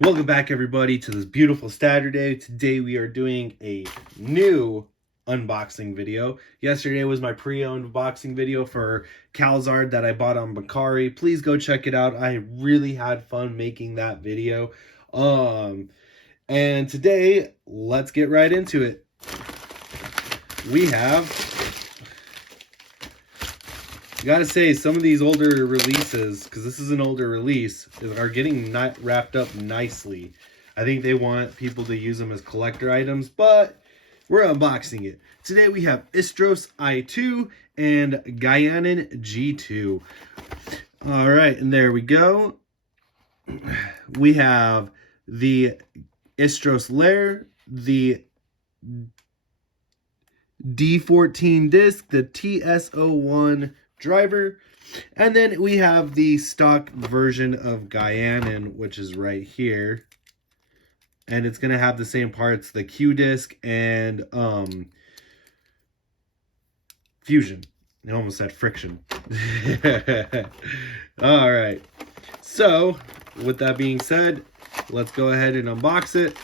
Welcome back, everybody, to this beautiful Saturday. Today we are doing a new unboxing video. Yesterday was my pre-owned unboxing video for Calzard that I bought on Bakari. Please go check it out. I really had fun making that video. And today, let's get right into it. We have... Gotta say, some of these older releases, because this is an older release, are getting wrapped up nicely. I think they want people to use them as collector items, but we're unboxing it. Today we have Istros I2 and Gaianon G2. All right, and there we go. We have the Istros Lair, the D14 disc, the TS01 driver, and then we have the stock version of Gaianon, which is right here, and it's going to have the same parts, the Q disc and fusion. I almost said friction. All right, so with that being said, let's go ahead and unbox it.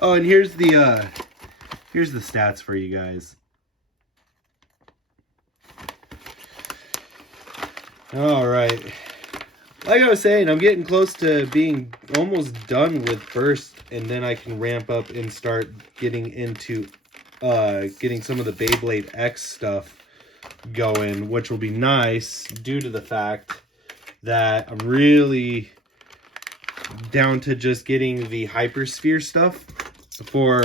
Oh, and here's the stats for you guys. All right, like I was saying, I'm getting close to being almost done with burst, and then I can ramp up and start getting into getting some of the Beyblade X stuff going, which will be nice due to the fact that I'm really down to just getting the Hypersphere stuff for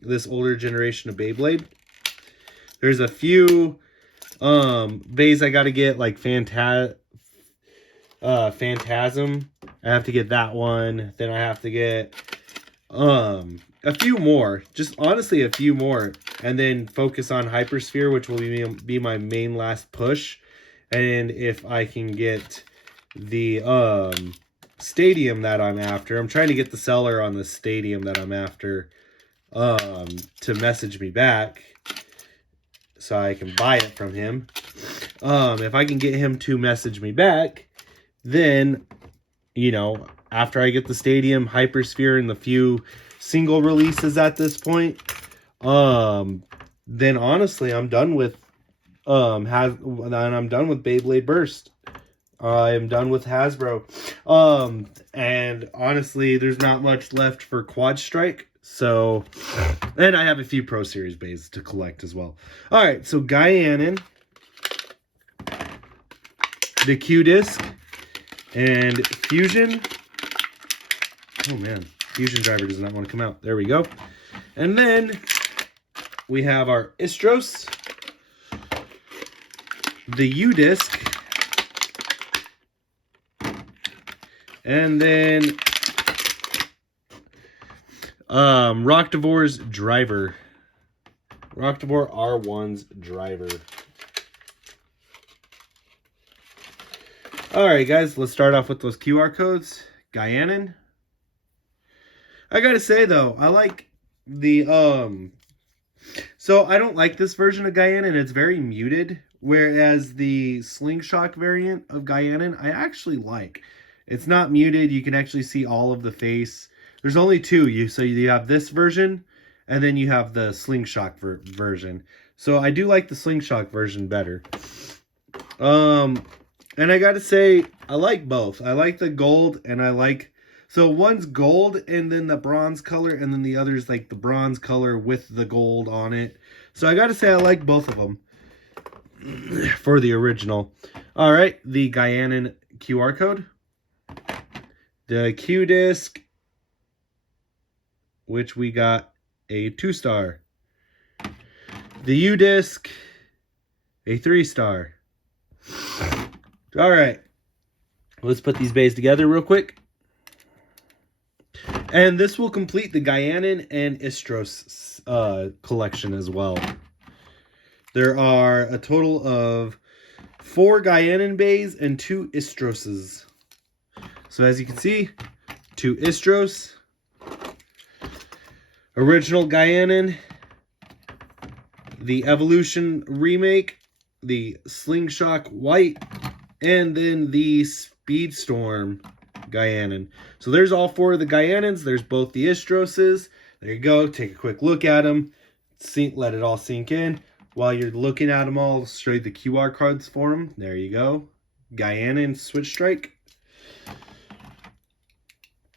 this older generation of Beyblade. There's a few bays I got to get, like Phantasm. I have to get that one. Then I have to get a few more. Just honestly a few more. And then focus on Hypersphere, which will be my main last push. And if I can get the stadium that I'm after. I'm trying to get the seller on the stadium that I'm after to message me back so I can buy it from him. If I can get him to message me back, then, you know, after I get the stadium, Hypersphere, and the few single releases at this point, then honestly, I'm done with I'm done with Beyblade Burst. I'm done with Hasbro. And honestly, there's not much left for Quad Strike. So, and I have a few Pro Series bays to collect as well. All right, so Gaianon, the Q disc, and Fusion. Oh man, Fusion driver does not want to come out. There we go. And then we have our Istros, the U disc, and then Rocktivor's driver. Rocktivore R1's driver. Alright guys, let's start off with those QR codes. Gaianon. I gotta say though, I like the so I don't like this version of Gaianon. It's very muted. Whereas the Slingshot variant of Gaianon, I actually like. It's not muted. You can actually see all of the face. There's only two. So you have this version, and then you have the Slingshot version. So I do like the Slingshot version better. And I gotta say, I like both. I like the gold, and I like... So one's gold, and then the bronze color, and then the other's like the bronze color with the gold on it. So I gotta say, I like both of them for the original. All right, the Gaianon QR code, the Q disc, which we got a 2-star, the U disc, a 3-star. All right, let's put these bays together real quick. And this will complete the Gaianon and Istros collection as well. There are a total of 4 Gaianon bays and 2 Istroses. So as you can see, 2 Istros, original Gaianon, the Evolution remake, the Slingshot White, and then the Speedstorm Gaianon. So there's all 4 of the Gaianons. There's both the Istroses. There you go. Take a quick look at them. Let it all sink in. While you're looking at them all, show you the QR codes for them. There you go. Gaianon Switch Strike.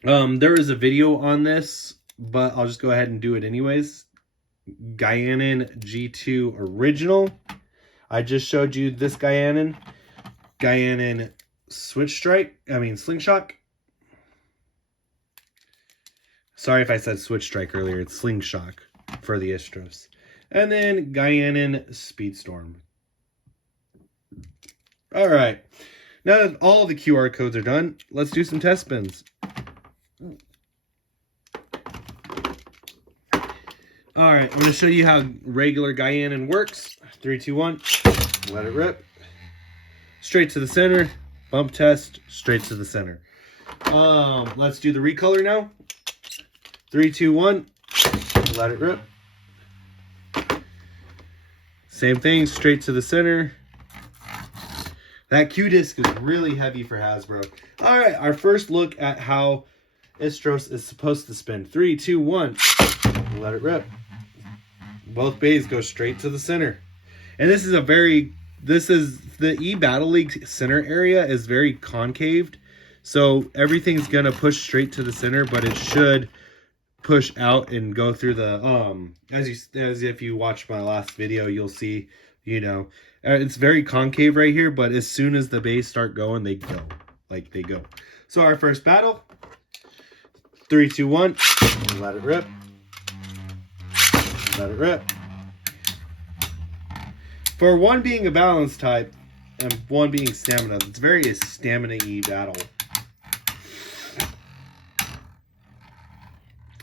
There is a video on this, but I'll just go ahead and do it anyways. Gaianon G2 Original. I just showed you this Gaianon. Gaianon Slingshot. Sorry if I said Switch Strike earlier. It's Slingshot for the Istros. And then Gaianon Speedstorm. All right. Now that all the QR codes are done, let's do some test spins. All right, I'm going to show you how regular Gaianon works. 3, 2, 1. Let it rip. Straight to the center. Bump test. Straight to the center. Let's do the recolor now. 3, 2, 1. Let it rip. Same thing. Straight to the center. That Q-disc is really heavy for Hasbro. All right, our first look at how Istros is supposed to spin. 3, 2, 1. Let it rip. Both bays go straight to the center. And this is the E-Battle League center area is very concaved. So everything's going to push straight to the center, but it should push out and go through the, as if you watch my last video, you'll see, you know, it's very concave right here, but as soon as the bays start going, they go. Like, they go. So our first battle. 3, 2, 1. Let it rip. Let it rip. For one being a balance type and one being stamina, it's very a stamina-y battle.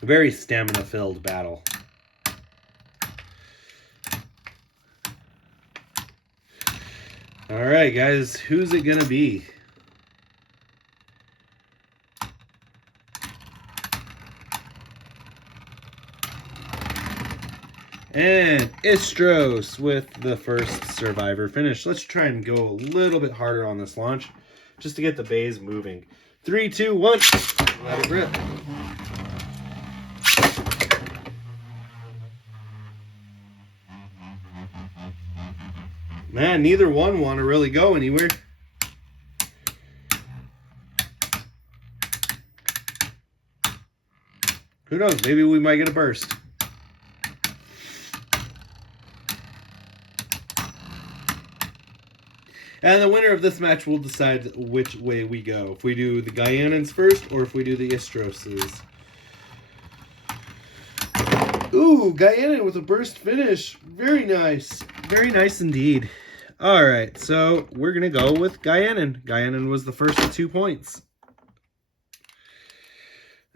A very stamina-filled battle. All right, guys, who's it gonna be? And Istros with the first survivor finish. Let's try and go a little bit harder on this launch just to get the bays moving. 3, 2, 1. Let it rip. Man, neither one want to really go anywhere. Who knows? Maybe we might get a burst. And the winner of this match will decide which way we go. If we do the Gaianons first, or if we do the Istroses. Ooh, Gaianon with a burst finish. Very nice. Very nice indeed. Alright, so we're going to go with Gaianon. Gaianon was the first of 2 points.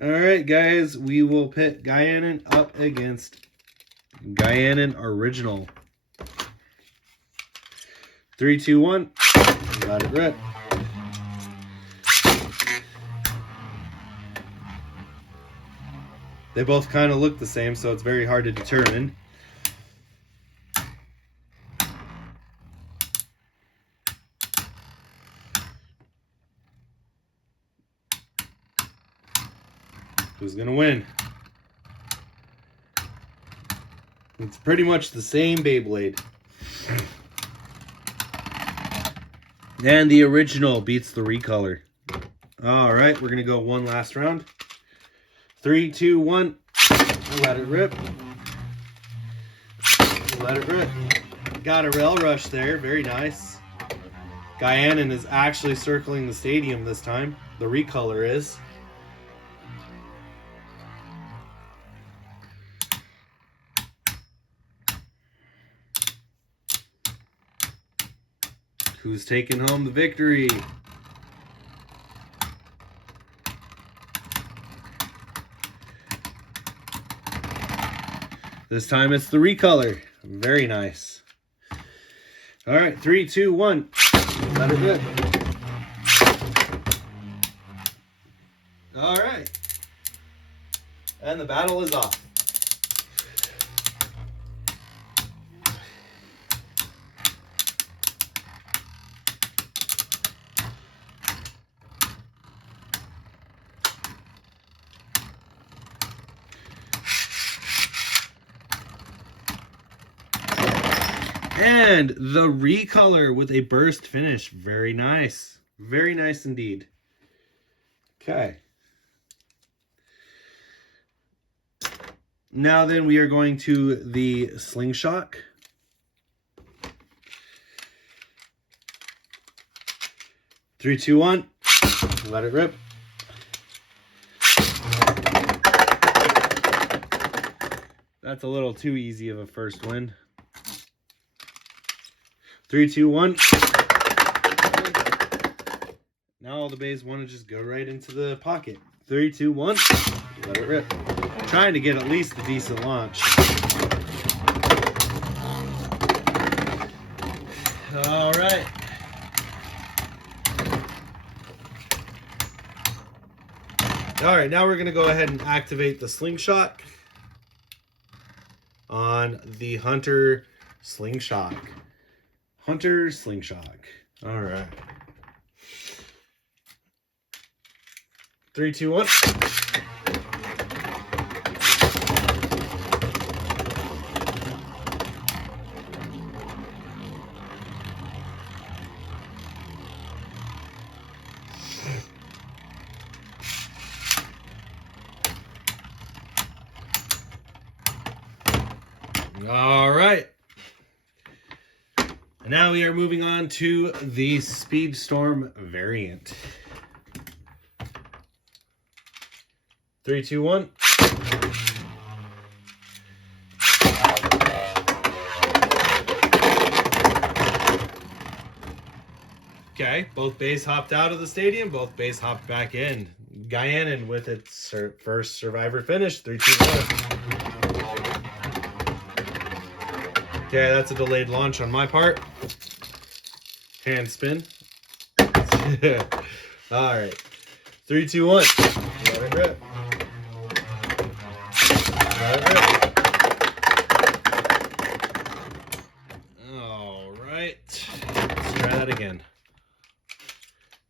Alright, guys. We will pit Gaianon up against Gaianon Original. 3, 2, 1. Let it rip. They both kind of look the same, so it's very hard to determine. Who's gonna win? It's pretty much the same Beyblade. And the original beats the recolor. Alright, we're going to go one last round. 3, 2, 1. Let it rip. Let it rip. Got a rail rush there. Very nice. Gaianon is actually circling the stadium this time. The recolor is. Who's taking home the victory? This time it's the recolor. Very nice. All right, 3, 2, 1. Let it rip. All right. And the battle is off. And the recolor with a burst finish. Very nice. Very nice indeed. Okay. Now then we are going to the slingshot. Three, two, one. Let it rip. That's a little too easy of a first win. 3, 2, 1. Now all the bays want to just go right into the pocket. 3, 2, 1. Let it rip. Trying to get at least a decent launch. All right. All right, now we're going to go ahead and activate the slingshot on the Hunter Slingshot. Hunter Slingshot. All right. 3, 2, 1. All right. And now we are moving on to the Speedstorm variant. 3, 2, 1. Okay, both bays hopped out of the stadium, both bays hopped back in. Gaianon with its first survivor finish. 3, 2, 1. Okay, that's a delayed launch on my part. Hand spin. All right. 3, 2, 1. Let it rip. Let it rip. All right. Let's try that again.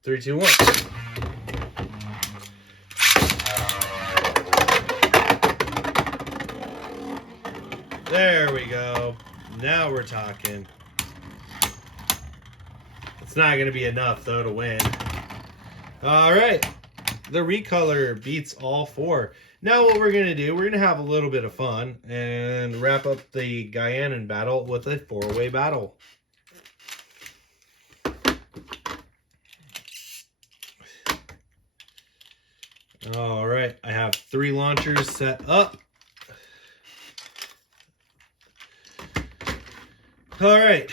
3, 2, 1. There we go. Now we're talking. It's not going to be enough, though, to win. All right. The recolor beats all four. Now what we're going to do, we're going to have a little bit of fun and wrap up the Gaianon battle with a four-way battle. All right. I have 3 launchers set up. All right,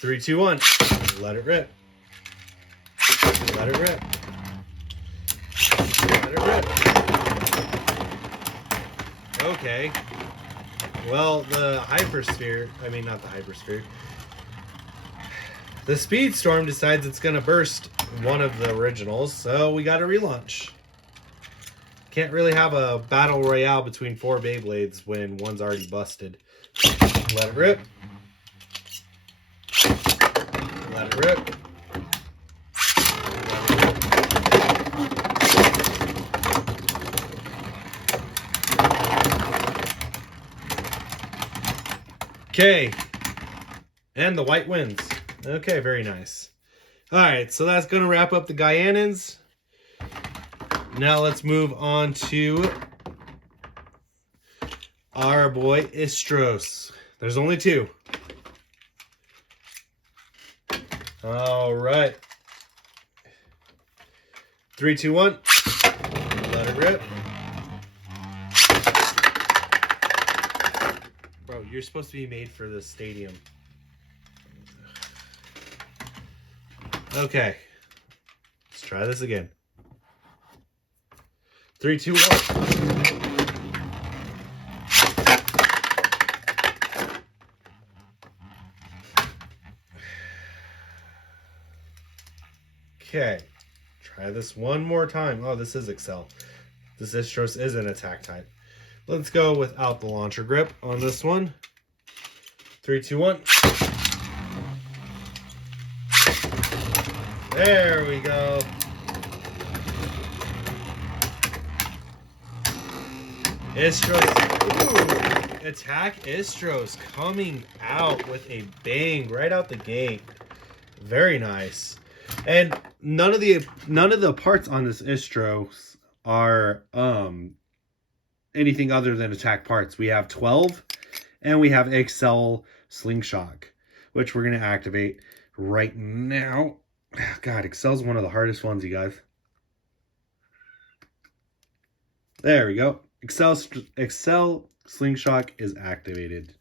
3, 2, 1. Let it rip. Let it rip. Let it rip. Okay. Well, the hypersphere, I mean, not the hypersphere. The Speedstorm decides it's going to burst one of the originals, so we got a relaunch. Can't really have a battle royale between 4 Beyblades when one's already busted. Let it rip. Let it rip. Okay. And the white wins. Okay, very nice. Alright, so that's going to wrap up the Gaianons. Now let's move on to our boy Istros. There's only 2. All right. 3, 2, 1. Let it rip. Bro, you're supposed to be made for this stadium. Okay. Let's try this again. 3, 2, 1. Okay, try this one more time. Oh, this is Excel. This Istros is an attack type. Let's go without the launcher grip on this one. 3, 2, 1. There we go. Istros. Ooh. Attack Istros coming out with a bang right out the gate. Very nice. And none of the parts on this Istros are anything other than attack parts. We have 12 and we have Excel Slingshot, which we're going to activate right now. God, Excel's one of the hardest ones, you guys. There we go. Excel Slingshot is activated.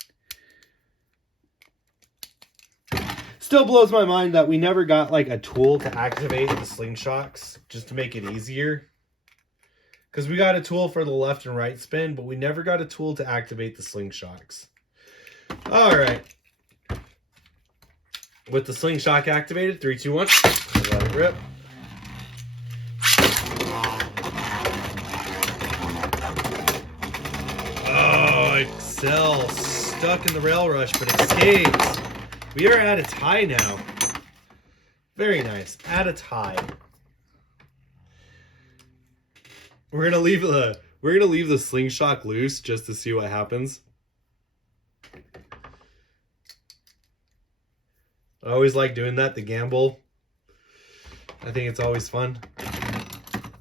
Still blows my mind that we never got like a tool to activate the Slingshots just to make it easier. Because we got a tool for the left and right spin, but we never got a tool to activate the Slingshots. All right. With the Slingshot activated, 3, 2, 1. Let it rip. Oh, Excel stuck in the rail rush, but escapes. We are at a tie now. Very nice. At a tie. We're gonna leave the Slingshot loose just to see what happens. I always like doing that, the gamble. I think it's always fun.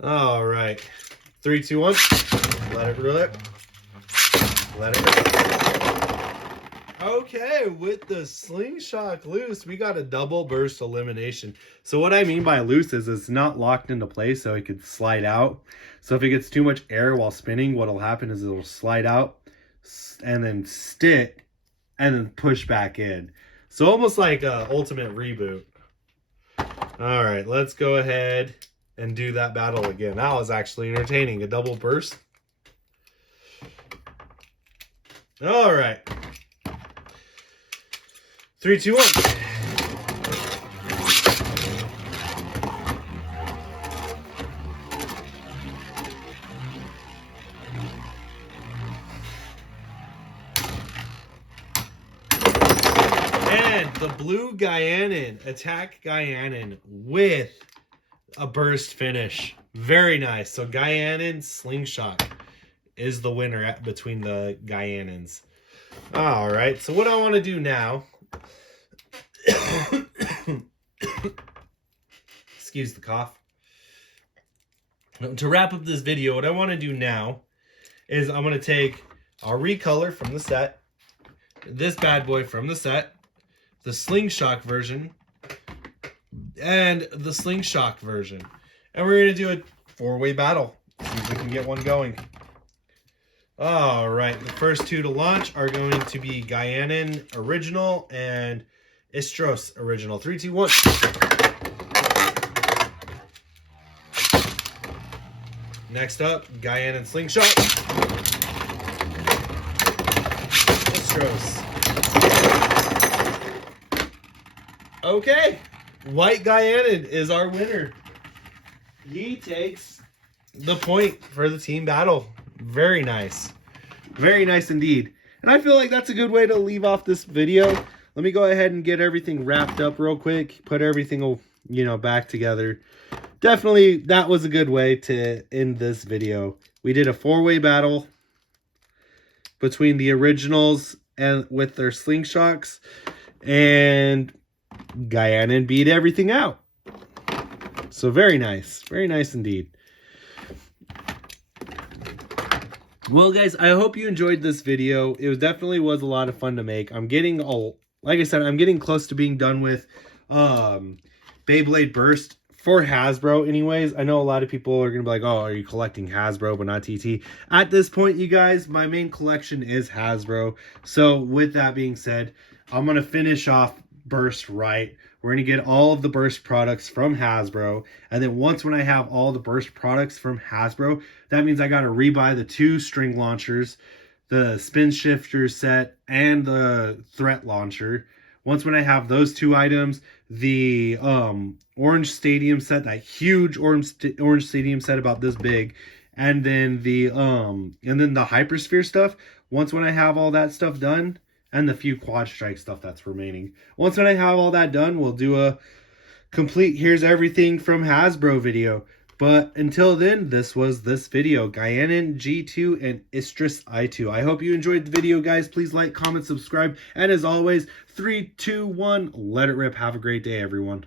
All right. 3, 2, 1. Let it rip. Let it rip. Okay, with the Slingshot loose, we got a double burst elimination. So what I mean by loose is it's not locked into place, so it could slide out. So if it gets too much air while spinning, what'll happen is it'll slide out and then stick and then push back in. So almost like a ultimate reboot. All right, let's go ahead and do that battle again. That was actually entertaining. A double burst. All right. 3, 2, 1. And the blue Gaianon, attack Gaianon with a burst finish. Very nice. So Gaianon Slingshot is the winner between the Gaianons. All right. So what I want to do now... Excuse the cough. To wrap up this video, what I want to do now is I'm going to take our recolor from the set, this bad boy from the set, the Slingshot version, and the Slingshot version. And we're going to do a 4-way battle. See if we can get one going. All right. The first two to launch are going to be Gaianon Original and Istros Original. 3, 2, 1. Next up, Gaianon Slingshot. Istros. Okay. White Gaianon is our winner. He takes the point for the team battle. Very nice. Very nice indeed. And I feel like that's a good way to leave off this video. Let me go ahead and get everything wrapped up real quick. Put everything, back together. Definitely, that was a good way to end this video. We did a 4-way battle between the originals and with their Slingshots. And Gaianon beat everything out. So very nice. Very nice indeed. Well, guys, I hope you enjoyed this video. It definitely was a lot of fun to make. I'm getting like I said, I'm getting close to being done with Beyblade Burst for Hasbro anyways. I know a lot of people are going to be like, oh, are you collecting Hasbro but not TT? At this point, you guys, my main collection is Hasbro. So with that being said, I'm going to finish off Burst right. We're going to get all of the Burst products from Hasbro. And then when I have all the Burst products from Hasbro, that means I got to rebuy the 2 string launchers, the spin shifter set, and the threat launcher. When I have those 2 items, the orange stadium set, that huge orange stadium set about this big, and then the hypersphere stuff. When I have all that stuff done, and the few quad strike stuff that's remaining. When I have all that done, we'll do a complete here's everything from Hasbro video. But until then, this was this video. Gaianon G2 and Istros I2. I hope you enjoyed the video, guys. Please like, comment, subscribe. And as always, 3, 2, 1, let it rip. Have a great day, everyone.